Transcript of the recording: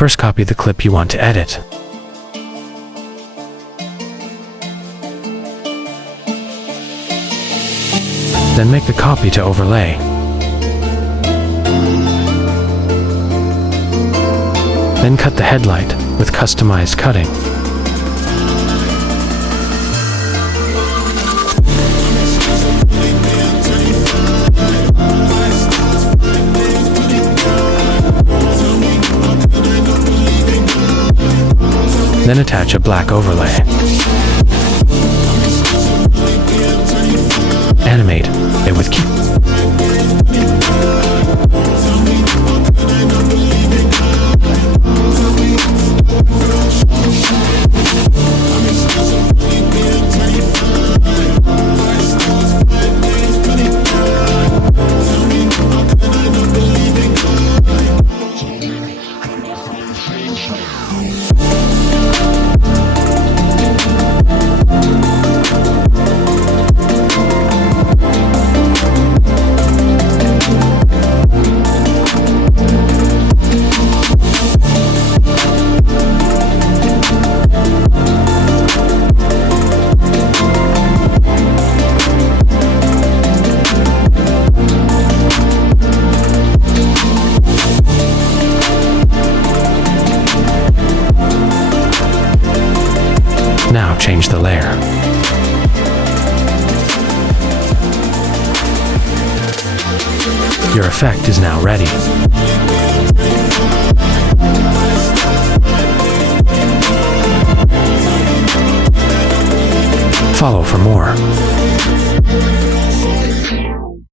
First, copy the clip you want to edit. Then make the copy to overlay. Then cut the headlight with customized cutting. Then attach a black overlay. Animate it with key. Now change the layer. Your effect is now ready. Follow for more.